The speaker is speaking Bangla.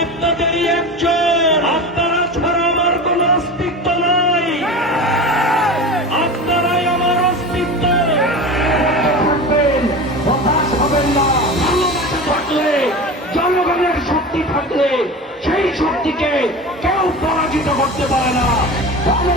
আপনাদেরই একজন। আপনারা ছাড়া আমার কোন অস্তিত্ব নাই। আপনারাই আমার অস্তিত্ব। হবেন না। ভালোবাসা থাকলে, জনগণের শক্তি থাকলে, সেই শক্তিকে কেউ পরাজিত করতে পারে না।